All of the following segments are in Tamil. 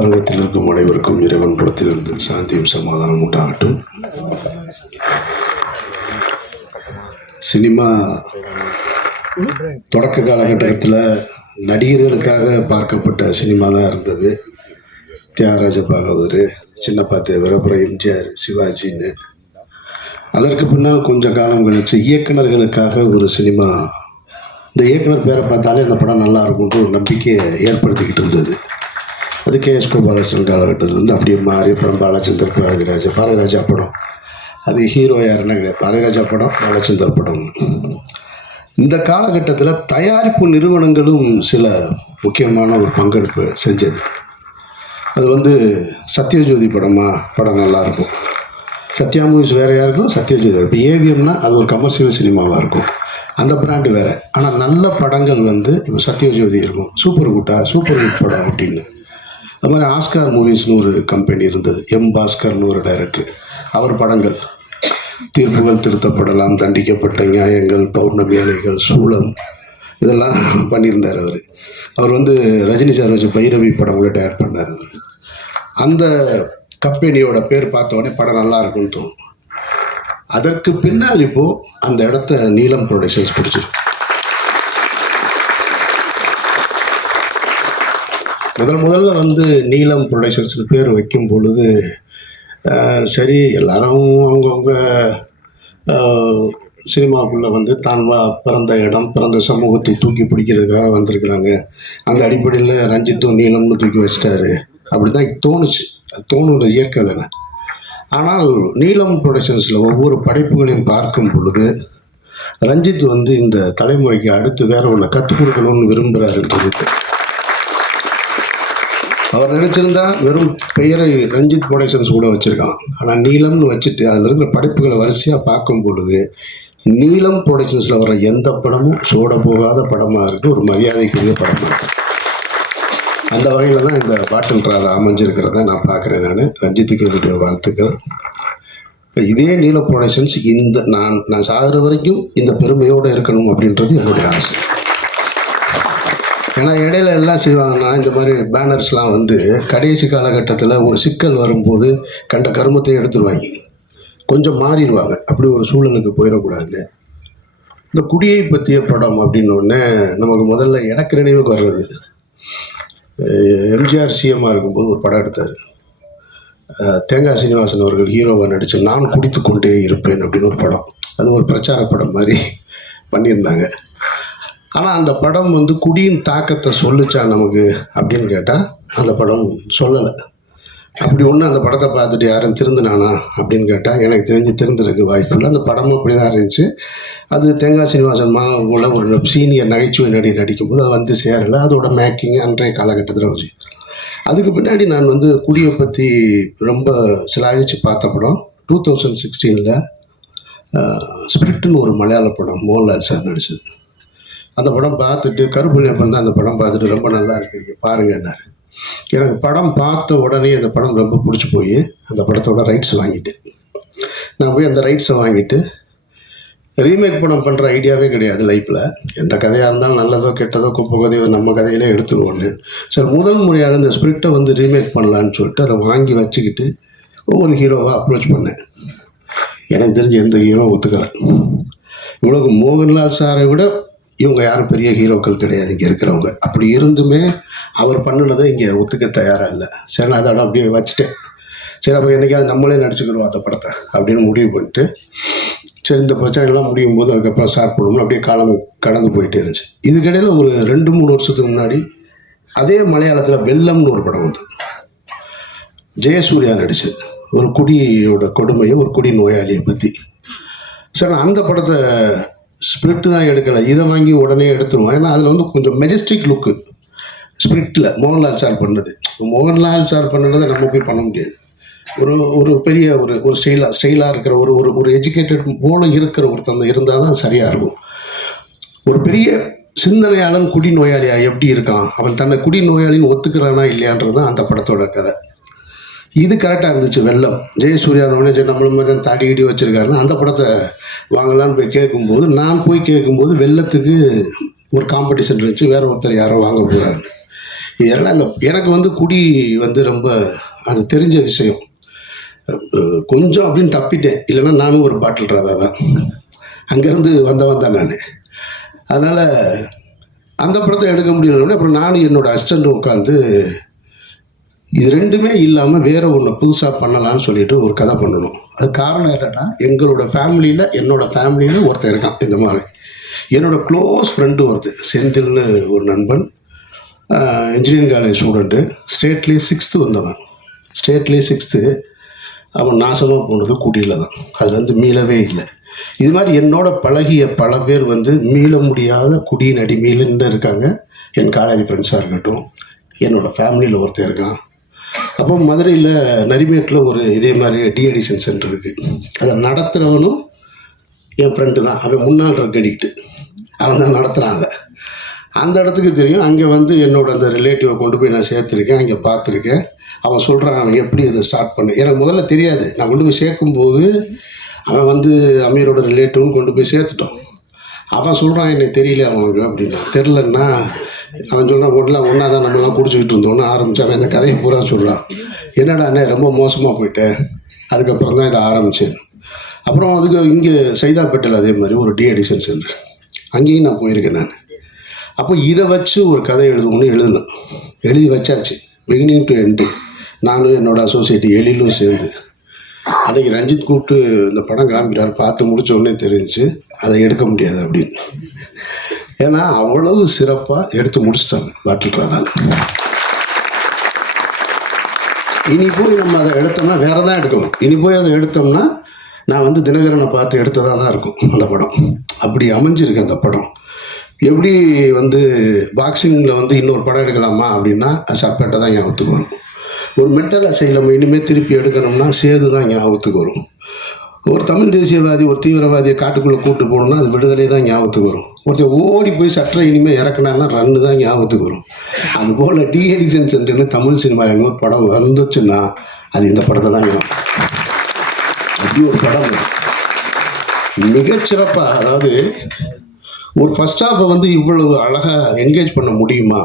உலகத்தில் இருக்கும் அனைவருக்கும் இறைவன் புறத்திலிருந்து சாந்தியும் சமாதானம் உண்டாகட்டும். சினிமா தொடக்க காலகட்டத்தில் நடிகர்களுக்காக பார்க்கப்பட்ட சினிமா தான் இருந்தது. தியாகராஜ பாகவதர் சின்னப்பா தேவர் அப்புறம் எம்ஜிஆர் சிவாஜின்னு. அதற்கு பின்னால் கொஞ்சம் காலம் கழிச்சு இயக்குனர்களுக்காக ஒரு சினிமா இந்த இயக்குனர் பேரை பார்த்தாலே அந்த படம் நல்லா இருக்கும்ன்ற ஒரு நம்பிக்கையை ஏற்படுத்திக்கிட்டு இருந்தது. அது கே எஸ் காலகட்டத்தில் காலகட்டத்திலேருந்து அப்படியே மாறி அப்புறம் பாலச்சந்தர் பாரதிராஜா பாரதிராஜா படம். அது ஹீரோ யாருன்னா கிடையாது பாரதிராஜா படம் பாலச்சந்தர் படம். இந்த காலகட்டத்தில் தயாரிப்பு நிறுவனங்களும் சில முக்கியமான ஒரு பங்கெடுப்பு செஞ்சது. அது வந்து சத்யஜோதி படமா படம் நல்லாயிருக்கும் சத்யா மூவிஸ் வேறையாக இருக்கும்? சத்யஜோதி இப்போ ஏவிஎம்னா அது ஒரு கமர்ஷியல் சினிமாவாக இருக்கும். அந்த பிராண்டு வேறு. ஆனால் நல்ல படங்கள் வந்து இப்போ சத்யஜோதி இருக்கும். சூப்பர் குட்டா சூப்பர் ஹிட் படம் அப்படின்னு. அது மாதிரி ஆஸ்கார் மூவிஸ்னு ஒரு கம்பெனி இருந்தது. எம் பாஸ்கர்னு ஒரு டைரக்டர் அவர் படங்கள். தீர்ப்புகள் திருத்தப்படலாம் தண்டிக்கப்பட்ட நியாயங்கள் பௌர்ணமி அலைகள் சூளம் இதெல்லாம் பண்ணியிருந்தார் அவர். அவர் வந்து ரஜினி சார் வச்சு பைரவி படம் கூட டயர் பண்ணார் அவர். அந்த கம்பெனியோட பேர் பார்த்தோடனே படம் நல்லா இருக்கும்னு தோணும். அதற்கு பின்னால் இப்போது அந்த இடத்த நீலம் ப்ரொடக்ஷன்ஸ் பிடிச்சிருக்கு. முதல் முதல்ல வந்து நீலம் ப்ரொடக்ஷன்ஸ்னு பேர் வைக்கும் பொழுது சரி எல்லாரும் அவங்கவுங்க சினிமாவுக்குள்ளே வந்து தான் பிறந்த இடம் பிறந்த சமூகத்தை தூக்கி பிடிக்கிறதுக்காக வந்திருக்கிறாங்க. அந்த அடிப்படையில் ரஞ்சித்தும் நீளம்னு தூக்கி வச்சிட்டாரு. அப்படி தான் தோணுச்சு தோணுற இயற்கை தானே. ஆனால் நீலம் ப்ரொடக்ஷன்ஸில் ஒவ்வொரு படைப்புகளையும் பார்க்கும் பொழுது ரஞ்சித் வந்து இந்த தலைமுறைக்கு அடுத்து வேற ஒன்று கற்றுக் கொடுக்கணும்னு விரும்புகிறாருன்றது அவர் நினச்சிருந்தா வெறும் பெயரை ரஞ்சித் ப்ரொடக்ஷன்ஸ் கூட வச்சுருக்கான். ஆனால் நீலம்னு வச்சுட்டு அதில் இருக்கிற படைப்புகளை வரிசையாக பார்க்கும் பொழுது நீலம் ப்ரொடக்ஷன்ஸில் வர எந்த படமும் சோட போகாத படமாக இருக்குது ஒரு மரியாதைக்குரிய படமாக இருக்குது அந்த வகையில் தான் இந்த பாட்டில் ராதா அமைஞ்சிருக்கிறத நான் பார்க்குறேன் நான். ரஞ்சித்துக்கு என்னுடைய வாழ்த்துக்கள். இதே நீல ப்ரொடக்ஷன்ஸ் இந்த நான் நான் சாகிற வரைக்கும் இந்த பெருமையோடு இருக்கணும் அப்படின்றது என்னுடைய ஆசை. ஏன்னா இடையில எல்லாம் செய்வாங்கன்னா இந்த மாதிரி பேனர்ஸ்லாம் வந்து கடைசி காலகட்டத்தில் ஒரு சிக்கல் வரும்போது கண்ட கருமத்தை எடுத்துருவாங்க. கொஞ்சம் மாறிடுவாங்க. அப்படி ஒரு சூழலுக்கு போயிடக்கூடாது. இந்த குடியை பற்றிய படம் அப்படின்னோடனே நமக்கு முதல்ல எனக்கு நினைவுக்கு வர்றது. எம்ஜிஆர் சிஎம்மாக இருக்கும்போது ஒரு படம் எடுத்தார். தேங்காய் சீனிவாசன் அவர்கள் ஹீரோவை நடித்து நான் குடித்து கொண்டே இருப்பேன் அப்படின்னு ஒரு படம். அது ஒரு பிரச்சார படம் மாதிரி பண்ணியிருந்தாங்க. ஆனால் அந்த படம் வந்து குடியின் தாக்கத்தை சொல்லுச்சா நமக்கு அப்படின்னு கேட்டால் அந்த படம் சொல்லலை. அப்படி ஒன்று அந்த படத்தை பார்த்துட்டு யாரும் திருந்தினானா அப்படின்னு கேட்டால் எனக்கு தெரிஞ்சு திருந்துறதுக்கு வாய்ப்பு இல்லை. அந்த படமும் அப்படி தான் இருந்துச்சு. அது தேங்காய் சீனிவாசன் உள்ள ஒரு சீனியர் நகைச்சுவை நடி நடிக்கும்போது அது வந்து சேரலை. அதோட மேக்கிங் அன்றைய காலகட்டத்தில் வச்சு. அதுக்கு பின்னாடி நான் வந்து குடியை பற்றி ரொம்ப சிலாகிச்சு பார்த்த படம் டூ தௌசண்ட் சிக்ஸ்டீனில் ஸ்பிரிட்னு ஒரு மலையாள படம் மோகன்லால் சார் நடிச்சது. அந்த படம் பார்த்துட்டு கருப்புள்ளியப்பன் தான் அந்த படம் பார்த்துட்டு ரொம்ப நல்லா இருக்கு. நீங்கள் பாருங்கன்னாரு எனக்கு படம் பார்த்த உடனே அந்த படம் ரொம்ப பிடிச்சி போய் அந்த படத்தோட ரைட்ஸ் வாங்கிட்டேன் நான் போய் அந்த ரைட்ஸை வாங்கிட்டு ரீமேக் படம் பண்ணுற ஐடியாவே கிடையாது லைஃப்பில் எந்த கதையாக இருந்தாலும் நல்லதோ கெட்டதோ குப்பை கதையோ நம்ம கதையிலே எடுத்துருவோன்னு. சரி முதல் முறையாக இந்த ஸ்கிரிப்டை வந்து ரீமேக் பண்ணலான்னு சொல்லிட்டு அதை வாங்கி வச்சுக்கிட்டு ஒவ்வொரு ஹீரோவாக அப்ரோச் பண்ணேன். எனக்கு தெரிஞ்சு எந்த ஹீரோ ஒத்துக்கலை. இவ்வளவு மோகன்லால் சாரை விட இவங்க யாரும் பெரிய ஹீரோக்கள் கிடையாது இங்கே இருக்கிறவங்க. அப்படி இருந்துமே அவர் பண்ணினதை இங்கே ஒத்துக்க தயாராக இல்லை. சரி நான் அதோட அப்படியே வச்சுட்டேன். சரி அப்போ என்றைக்காவது நம்மளே நடிச்சுக்கிடுவோம் அந்த படத்தை அப்படின்னு முடிவு பண்ணிட்டு சரி இந்த பிரச்சனைலாம் முடியும் போது அதுக்கப்புறம் ஸ்டார்ட் பண்ணணும் அப்படியே காலம் கடந்து போயிட்டே இருந்துச்சு. இதுக்கிடையில் ஒரு ரெண்டு மூணு வருஷத்துக்கு முன்னாடி அதே மலையாளத்தில் வெள்ளம்னு ஒரு படம் வந்து ஜெயசூர்யா நடிச்சது. ஒரு குடியோட கொடுமையை ஒரு குடி நோயாளியை பற்றி சார் நான் அந்த படத்தை ஸ்பிரிட் தான் எடுக்கலை. இதை வாங்கி உடனே எடுத்துருவோம். ஏன்னா அதில் வந்து கொஞ்சம் மெஜஸ்டிக் லுக்கு ஸ்பிரிட்டில் மோகன்லால் சார் பண்ணது மோகன்லால் சார் பண்ணதை நம்ம போய் பண்ண முடியாது. ஒரு ஒரு பெரிய ஒரு ஒரு ஸ்டைலாக ஸ்டைலாக இருக்கிற ஒரு ஒரு ஒரு எஜுகேட்டட் போல இருக்கிற ஒருத்தன் இருந்தால் தான் சரியாக இருக்கும். ஒரு பெரிய சிந்தனையாளன் குடி நோயாளியாக எப்படி இருக்கான்? அவன் தன்னை குடி நோயாளின்னு ஒத்துக்கிறானா இல்லையான்றது தான் அந்த படத்தோட கதை. இது கரெக்டாக இருந்துச்சு வெள்ளம். ஜெயசூர்யானோடனே சரி நம்மள மாதிரி தான் தாடி கீடி வச்சுருக்காருன்னு அந்த படத்தை வாங்கலான்னு போய் கேட்கும்போது நான் போய் கேட்கும்போது வெள்ளத்துக்கு ஒரு காம்படிஷன் இருந்துச்சு வேற ஒருத்தர் யாரோ வாங்க போகிறாரு இதெல்லாம் இந்த எனக்கு வந்து குடி வந்து ரொம்ப அது தெரிஞ்ச விஷயம். கொஞ்சம் அப்படின்னு தப்பிட்டேன். இல்லைன்னா நானும் ஒரு பாட்டில் ராதா தான். அங்கேருந்து வந்தவன் தான் நான். அதனால் அந்த படத்தை எடுக்க முடியலன்னு அப்புறம் நானும் என்னோட அசிஸ்டண்ட் உட்காந்து இது ரெண்டுமே இல்லாமல் வேற ஒன்று புதுசாக பண்ணலாம்னு சொல்லிட்டு ஒரு கதை பண்ணணும். அது காரணம் என்னென்னா எங்களோட ஃபேமிலியில் என்னோட ஃபேமிலியில் ஒருத்தன் இருக்கான் இந்த மாதிரி. என்னோட க்ளோஸ் ஃப்ரெண்டு ஒருத்தர் செந்தில்னு ஒரு நண்பன் இன்ஜினியரிங் காலேஜ் ஸ்டூடெண்ட்டு ஸ்டேட்லேயே சிக்ஸ்த்து வந்தவன். ஸ்டேட்லேயே சிக்ஸ்த்து அவன் நாசமாக போனது குடியில் தான். அதுலேருந்து மீளவே இல்லை. இது மாதிரி என்னோட பழகிய பல பேர் வந்து மீள முடியாத குடியின் அடிமையிலன்னு இருக்காங்க. என் காலேஜ் ஃப்ரெண்ட்ஸாக இருக்கட்டும் என்னோடய ஃபேமிலியில் ஒருத்தன் இருக்கான். அப்போ மதுரையில் நரிமேட்டில் ஒரு இதே மாதிரி டிஎடிஷன் சென்டர் இருக்குது அதை நடத்துகிறவனும் என் ஃப்ரெண்டு தான். அவன் முன்னாள் ட்ரக் அடிக்ட்டு அவன் தான் நடத்துகிறாங்க அந்த இடத்துக்கு தெரியும். அங்கே வந்து என்னோட அந்த ரிலேட்டிவை கொண்டு போய் நான் சேர்த்துருக்கேன். அங்கே பார்த்துருக்கேன். அவன் சொல்கிறான் அவன் எப்படி இதை ஸ்டார்ட் பண்ண? எனக்கு முதல்ல தெரியாது. நான் கொண்டு போய் சேர்க்கும்போது அவன் வந்து அமீரோட ரிலேட்டிவும் கொண்டு போய் சேர்த்துட்டோம் அவன் சொல்கிறான் எனக்கு தெரியல அவனுக்கு அப்படின்னா. தெரிலன்னா அவன் சொல்கிறான் ஒன்றலாம் ஒன்றா தான் நம்மளாம் குடிச்சிக்கிட்டு இருந்தோம்னு ஆரம்பிச்சு அவன் இந்த கதையை பூரா சொல்கிறான் என்னடா அண்ணே ரொம்ப மோசமாக போயிட்டேன் அதுக்கப்புறம் தான் இதை ஆரம்பித்தேன் அப்புறம் அதுக்கு இங்கே சைதாப்பேட்டையில் அதே மாதிரி ஒரு டிஎடிசன் சென்டர் அங்கேயும் நான் போயிருக்கேன் நான். அப்போ இதை வச்சு ஒரு கதை எழுதணும்னு எழுதினேன் எழுதி வச்சாச்சு. பிகினிங் டு எண்டு நானும் என்னோடய அசோசியேட் எழிலும் சேர்ந்து. அன்றைக்கி ரஞ்சித் கூப்பிட்டு இந்த படம் காமிக்கிறார். பார்த்து முடிச்ச உடனே தெரிஞ்சு அதை எடுக்க முடியாது அப்படின்னு. ஏன்னா அவ்வளவு சிறப்பாக எடுத்து முடிச்சிட்டாங்க பாட்டில் ராதான் இனி போய் நம்ம அதை எடுத்தோம்னா வேற தான் எடுக்கணும். இனி போய் அதை எடுத்தோம்னா நான் வந்து தினகரனை பார்த்து எடுத்ததாக தான் இருக்கும் அந்த படம். அப்படி அமைஞ்சிருக்கு அந்த படம். எப்படி வந்து பாக்ஸிங்கில் வந்து இன்னொரு படம் எடுக்கலாமா அப்படின்னா சப்பேட்டை தான் ஞாபகத்துக்கு வரும். ஒரு மென்டல் நம்ம இனிமேல் திருப்பி எடுக்கணும்னா சேது தான் ஞாபகத்துக்கு வரும். ஒரு தமிழ் தேசியவாதி ஒரு தீவிரவாதியை காட்டுக்குள்ளே கூட்டு போகணும்னா அது விடுதலை தான் ஞாபகத்துக்கு வரும். ஒருத்தர் ஓடி போய் சட்டரை இனிமேல் இறக்குனான்னா ரன்னு தான் ஞாபகத்துக்கு வரும். அதுபோல் போல் எடிசன் சென்டர்னு தமிழ் சினிமா ஒரு படம் வந்துச்சுன்னா அது இந்த படத்தை தான் வேணும் அப்படி ஒரு படம் மிகச்சிறப்பாக அதாவது ஒரு ஃபஸ்ட் ஹாஃபை வந்து இவ்வளவு அழகாக என்கேஜ் பண்ண முடியுமா?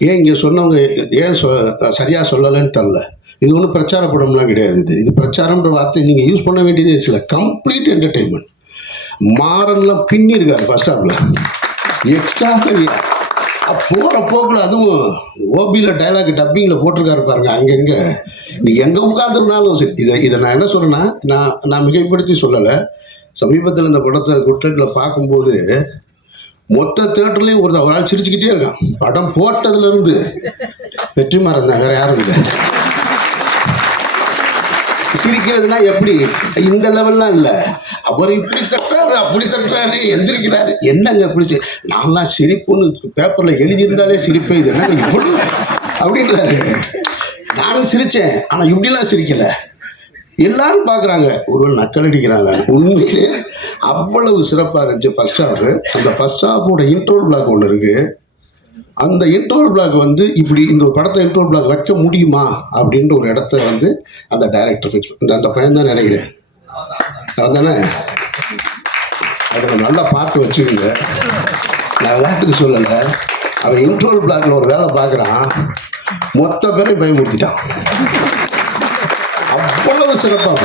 ஏன் இங்கே சொன்னவங்க ஏன் சொ சரியாக சொல்லலைன்னு தெரில இது ஒன்றும் பிரச்சார படம்லாம் கிடையாது இது. இது பிரச்சாரம்ன்ற வார்த்தை நீங்கள் யூஸ் பண்ண வேண்டியதே சில கம்ப்ளீட் என்டர்டெயின்மெண்ட் மாறன்லாம் பின்னி இருக்காரு ஃபர்ஸ்ட் ஹாஃபில் எக்ஸ்ட்ரா போகிற போக்கில் அதுவும் ஓபியில் டைலாக் டப்பிங்கில் போட்டிருக்காரு பாருங்க அங்கங்கே நீ எங்கே உட்காந்துருந்தாலும் சரி இதை இதை நான் என்ன சொல்கிறேன்னா நான் நான் மிகைப்படுத்தி சொல்லலை. சமீபத்தில் இந்த படத்தை குற்றத்தில் பார்க்கும்போது மொத்த தேட்டர்லேயும் ஒரு ஒரு ஆள் சிரிச்சுக்கிட்டே இருக்கான். படம் போட்டதுலேருந்து வெற்றிமாறன் தான் வேறு யாரும் இல்லை. சிரிக்கிறதுனா எப்படி? இந்த லெவல்லாம் இல்லை. அவர் இப்படி தட்டுறாரு அப்படி தட்டுறாரு எந்திரிக்கிறாரு. என்னங்க இப்படி நான்லாம் சிரிப்புன்னு பேப்பரில் எழுதியிருந்தாலே சிரிப்பேன் இது என்னங்க இவ்வளோ அப்படின்றாரு. நானும் சிரித்தேன் ஆனால் இப்படிலாம் சிரிக்கலை. எல்லாரும் பார்க்குறாங்க ஒருவன் நக்கல் அடிக்கிறாங்க. உண்மையிலே அவ்வளவு சிறப்பாக இருந்துச்சு ஃபர்ஸ்ட் ஹாஃபு அந்த ஃபர்ஸ்ட் ஹாஃபோட இன்ட்ரோல் பிளாக் ஒன்று இருக்குது அந்த இன்ட்ரோல் பிளாக் வந்து இப்படி இந்த படத்தை இன்ட்ரோல் பிளாக் வைக்க முடியுமா அப்படின்ற ஒரு இடத்த வந்து அந்த டைரக்டர் இந்த அந்த பையன் தான் நினைக்கிறேன். அதுதானே அதை நல்லா பார்த்து வச்சுக்கோங்க. நான் விளையாட்டுக்கு சொல்லலை. அவன் இன்ட்ரோல் பிளாக்ல ஒரு வேலை பார்க்குறான். மொத்த பேரையும் பயமுறுத்திட்டான் அவ்வளவு சிறப்பாக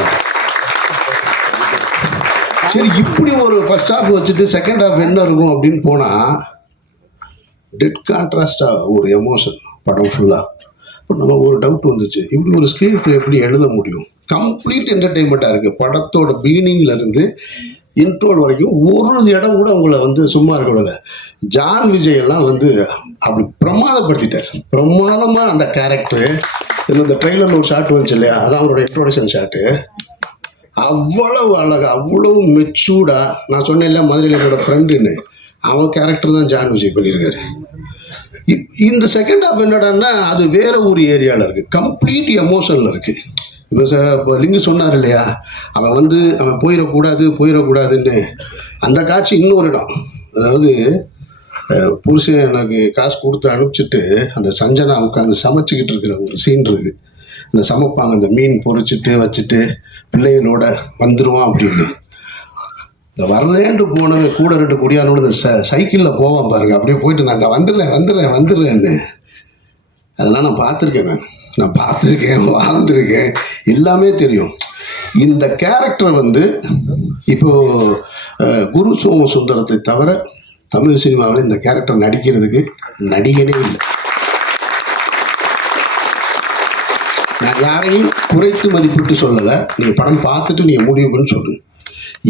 சரி இப்படி ஒரு ஃபர்ஸ்ட் ஹாஃப் வச்சுட்டு செகண்ட் ஹாஃப் என்ன இருக்கும் அப்படின்னு போனால் டெட் கான்ட்ராஸ்டாக ஒரு எமோஷன் படம் ஃபுல்லாக இப்போ நமக்கு ஒரு டவுட் வந்துச்சு. இப்படி ஒரு ஸ்கிரிப்ட் எப்படி எழுத முடியும்? கம்ப்ளீட் என்டர்டெயின்மெண்ட்டாக இருக்குது படத்தோட பீனிங்லேருந்து இன்ட்ரோல் வரைக்கும் ஒரு இடம் கூட உங்களை வந்து சும்மா இருக்க ஜான் விஜய் எல்லாம் வந்து அப்படி பிரமாதப்படுத்திட்டார். பிரமாதமாக அந்த கேரக்டரு இந்த ட்ரெய்லரில் ஒரு ஷாட் வந்துச்சு இல்லையா? அதான் அவரோட இன்ட்ரோடக்ஷன் ஷாட்டு அவ்வளவு அழகாக அவ்வளவு மெச்சூர்டாக நான் சொன்னேன் இல்லை மதுரையில் என்னோட ஃப்ரெண்டுன்னு அவன் கேரக்டர் தான் ஜான் விஜய் பண்ணியிருக்காரு. இப்- இந்த செகண்ட் ஹாஃப் என்னடான்னா அது வேற ஒரு ஏரியாவில் இருக்குது கம்ப்ளீட் எமோஷனில் இருக்குது இப்போ இப்போ uh, லிங்கு சொன்னார் இல்லையா? அவன் வந்து அவன் போயிடக்கூடாது போயிடக்கூடாதுன்னு. அந்த காட்சி இன்னொரு இடம். அதாவது புருஷன் எனக்கு காசு கொடுத்து அனுப்பிச்சிட்டு அந்த சஞ்சனா உட்காந்து சமைச்சிக்கிட்டு இருக்கிற ஒரு சீன் இருக்குது அந்த சமைப்பாங்க அந்த மீன் பொறிச்சிட்டு வச்சுட்டு பிள்ளைகளோட வந்துடுவான் அப்படின்னு. இந்த வர்றேன்ட்டு போனவன் கூட ரெண்டு குடியானோட இந்த ச சைக்கிளில் போவான் பாருங்க. அப்படியே போயிட்டு நாங்கள் வந்துடுறேன் வந்துடுறேன் வந்துடுறேன்னு. அதெல்லாம் நான் பார்த்துருக்கேன் நான். நான் பார்த்துருக்கேன் வாழ்ந்துருக்கேன். எல்லாமே தெரியும். இந்த கேரக்டர் வந்து இப்போது குரு சோம சுந்தரத்தை தவிர தமிழ் சினிமாவில் இந்த கேரக்டர் நடிக்கிறதுக்கு நடிகனே இல்லை. நான் யாரையும் குறைத்து மதிப்பிட்டு சொல்லலை. நீங்கள் படம் பார்த்துட்டு நீங்கள் முடியும்னு பண்ணி சொல்லுங்கள்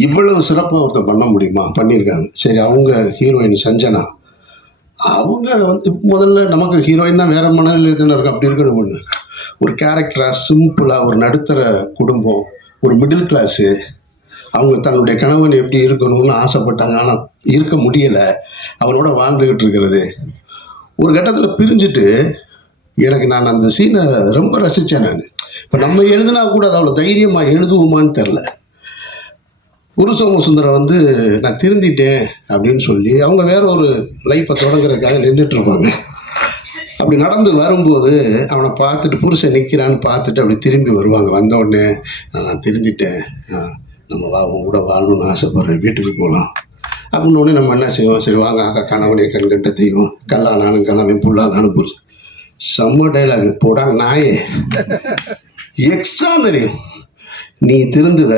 இவ்வளவு சிறப்பாக ஒருத்தர் பண்ண முடியுமா? பண்ணியிருக்காங்க. சரி அவங்க ஹீரோயின் சஞ்சனா. அவங்க வந்து முதல்ல நமக்கு ஹீரோயின் தான் வேற மனநிலையத்தில் இருக்கு அப்படி இருக்கணும் ஒன்று ஒரு கேரக்டராக சிம்பிளாக ஒரு நடுத்தர குடும்பம் ஒரு மிடில் கிளாஸு அவங்க தன்னுடைய கணவன் எப்படி இருக்கணும்னு ஆசைப்பட்டாங்க. ஆனால் இருக்க முடியலை. அவனோட வாழ்ந்துக்கிட்டு இருக்கிறது. ஒரு கட்டத்தில் பிரிஞ்சுட்டு எனக்கு நான் அந்த சீனை ரொம்ப ரசித்தேன் நான். இப்போ நம்ம எழுதுனா கூட அது அவ்வளோ தைரியமாக எழுதுவோமான்னு தெரில குருசோம சுந்தரம் வந்து நான் திருந்திட்டேன் அப்படின்னு சொல்லி அவங்க வேற ஒரு லைஃப்பை தொடங்குறதுக்காக நின்றுட்டு இருப்பாங்க. அப்படி நடந்து வரும்போது அவனை பார்த்துட்டு புருஷன் நிற்கிறான்னு பார்த்துட்டு அப்படி திரும்பி வருவாங்க. வந்த உடனே நான் திருந்திட்டேன் நம்ம வா உன் கூட வாழணும்னு ஆசைப்பட்றேன். வீட்டுக்கு போகலாம் அப்படின்னு உடனே நம்ம என்ன செய்வோம்? சரி வாங்க அக்கா கணவனே கண்கட்ட தெய்வம். கல்லானாலும் கணவன் புல்லானாலும் புருஷன். செம்ம டைலாக் போடா நாயே. எக்ஸ்ட்ரானரி நீ திருந்துவ.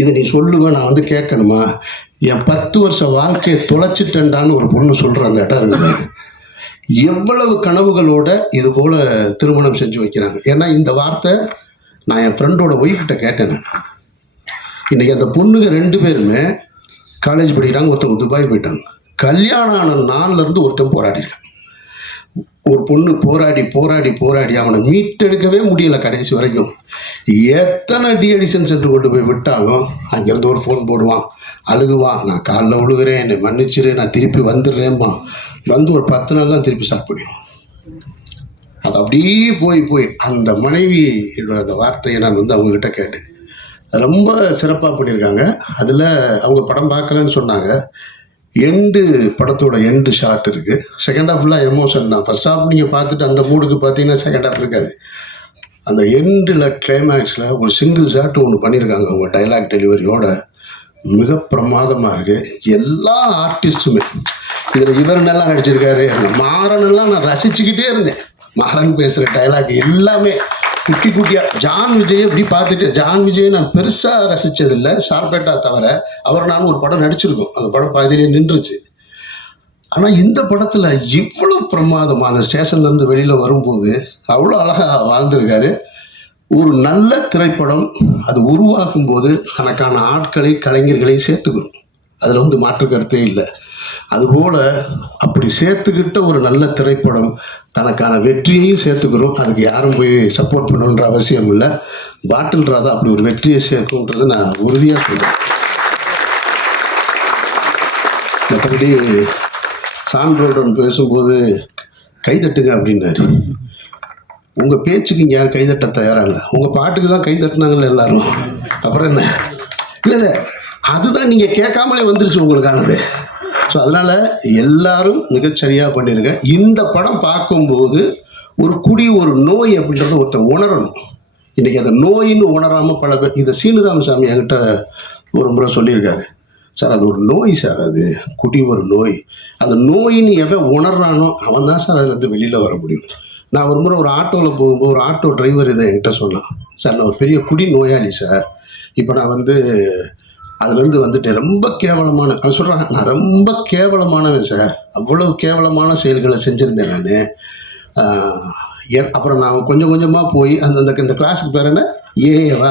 இதை நீ சொல்லுவ நான் வந்து கேட்கணுமா? என் பத்து வருஷ வாழ்க்கையை தொலைச்சிட்டேன்டான்னு ஒரு பொண்ணு சொல்கிற அந்த இடம் இருக்குது எவ்வளவு கனவுகளோட இது போல் திருமணம் செஞ்சு வைக்கிறாங்க. ஏன்னா இந்த வார்த்தை நான் என் ஃப்ரெண்டோட ஒய்ஃப்கிட்ட கேட்டேன் இன்றைக்கி அந்த பொண்ணுங்க ரெண்டு பேருமே காலேஜ் படிக்கிறாங்க ஒருத்தவங்க துபாய் போயிட்டாங்க. கல்யாணம் ஆன நாள்லேருந்து ஒருத்தன் போராடிருக்கான் ஒரு பொண்ணு போராடி போராடி போராடி அவனை மீட்டெடுக்கவே முடியல கடைசி வரைக்கும். எத்தனை டிஎடிஷன் சென்டர் கொண்டு போய் விட்டாலும் அங்கேருந்து ஒரு ஃபோன் போடுவான். அழுகுவான் நான் காலில் விழுகிறேன் என்னை மன்னிச்சிரு நான் திருப்பி வந்துடுறேம்மா வந்து ஒரு பத்து நாள் தான் திருப்பி சாப்பிடுவேன். அது அப்படியே போய் போய் அந்த மனைவி அந்த வார்த்தையை நான் வந்து அவங்கக்கிட்ட கேட்டேன். ரொம்ப சிறப்பாக பண்ணியிருக்காங்க. அதில் அவங்க படம் பார்க்கலன்னு சொன்னாங்க. எண்டு படத்தோட எண்டு ஷார்ட் இருக்குது செகண்ட் ஹாஃப்லாம் ஃபுல்லாக எமோஷன் தான். ஃபர்ஸ்ட் ஹாஃப் நீங்கள் பார்த்துட்டு அந்த மூடுக்கு பார்த்தீங்கன்னா செகண்ட் ஹாஃப் இருக்காது. அந்த எண்டில் கிளைமேக்ஸில் ஒரு சிங்கிள் ஷாட் ஒன்று பண்ணியிருக்காங்க அவங்க டைலாக் டெலிவரியோட மிக பிரமாதமாக இருக்குது எல்லா ஆர்டிஸ்ட்டுமே இதில் இவர் நல்லா நடிச்சிருக்காரு. அந்த மாறனெல்லாம் நான் ரசிச்சுக்கிட்டே இருந்தேன். மாறன் பேசுகிற டைலாக் எல்லாமே குட்டி குட்டியாக ஜான் விஜய் இப்படி பார்த்துட்டு ஜான் விஜய் நான் பெருசாக ரசித்ததில்லை ஷார்பேட்டா தவிர அவர் நான் ஒரு படம் நடிச்சிருக்கோம். அந்த படம் பாதியிலே நின்றுச்சு. ஆனால் இந்த படத்தில் இவ்வளோ பிரமாதமாக அந்த ஸ்டேஷன்லேருந்து வெளியில் வரும்போது அவ்வளோ அழகாக வாழ்ந்திருக்காரு. ஒரு நல்ல திரைப்படம் அது உருவாக்கும் போது தனக்கான ஆட்களை கலைஞர்களை சேர்த்துக்கணும் அதில் வந்து மாற்று கருத்தே இல்லை. அதுபோல் அப்படி சேர்த்துக்கிட்ட ஒரு நல்ல திரைப்படம் தனக்கான வெற்றியையும் சேர்த்துக்கிறோம் அதுக்கு யாரும் போய் சப்போர்ட் பண்ணணுன்ற அவசியம் இல்லை. பாட்டில் ராதா அப்படி ஒரு வெற்றியை சேர்க்கும்ன்றது நான் உறுதியாக சொல்கிறேன் மற்றபடி சான்றோடன் பேசும்போது கைதட்டுங்க அப்படின்னாரு. உங்கள் பேச்சுக்கு இங்கே யாரும் கைதட்ட தயாராக இல்லை உங்கள் பாட்டுக்கு தான் கைதட்டினாங்கல்ல எல்லாரும். அப்புறம் என்ன? இல்லை இல்லை. அதுதான் நீங்கள் கேட்காமலே வந்துருச்சு உங்களுக்கானது. ஸோ அதனால் எல்லாரும் மிகச்சரியாக பண்ணிருங்க. இந்த படம் பார்க்கும்போது ஒரு குடி ஒரு நோய் அப்படின்றத ஒருத்தர் உணரணும். இன்றைக்கி அந்த நோயின்னு உணராமல் பல பேர் இதை சீனிராமசாமி என்கிட்ட ஒரு முறை சொல்லியிருக்காரு. சார் அது ஒரு நோய் சார் அது குடி ஒரு நோய். அது நோயின்னு எவன் உணர்றானோ அவன் தான் சார் அதுலேருந்து வெளியில் வர முடியும். நான் ஒரு முறை ஒரு ஆட்டோவில் போகும்போது ஒரு ஆட்டோ டிரைவர் இதை என்கிட்ட சொன்னான். சார் நான் ஒரு பெரிய குடி நோயாளி சார். இப்போ நான் வந்து அதுலேருந்து வந்துட்டேன். ரொம்ப கேவலமான அவன் சொல்கிறான் நான் ரொம்ப கேவலமானவன் சார். அவ்வளவு கேவலமான செயல்களை செஞ்சுருந்தேன் நான். அப்புறம் நான் கொஞ்சம் கொஞ்சமாக போய் அந்த அந்த இந்த கிளாஸுக்கு பேர் என்ன? ஏஏவா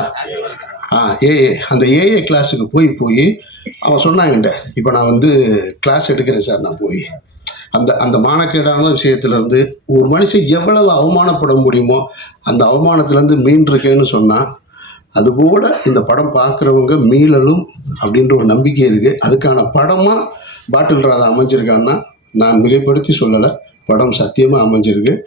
ஆ ஏஏ அந்த ஏஏ கிளாஸுக்கு போய் போய் அவன் சொன்னாங்கண்ட இப்போ நான் வந்து கிளாஸ் எடுக்கிறேன் சார் நான் போய். அந்த அந்த மானக்கேடான விஷயத்துலேருந்து ஒரு மனுஷன் எவ்வளவு அவமானப்பட முடியுமோ அந்த அவமானத்துலேருந்து மீண்டிருக்கேன்னு சொன்னால் அதுபோல் இந்த படம் பார்க்குறவங்க மீளலும் அப்படின்ற ஒரு நம்பிக்கை இருக்குது அதுக்கான படமாக பாட்டில் ராதா அமைஞ்சிருக்கான்னா நான் மிகைப்படுத்தி சொல்லலை. படம் சத்தியமாக அமைஞ்சிருக்கு.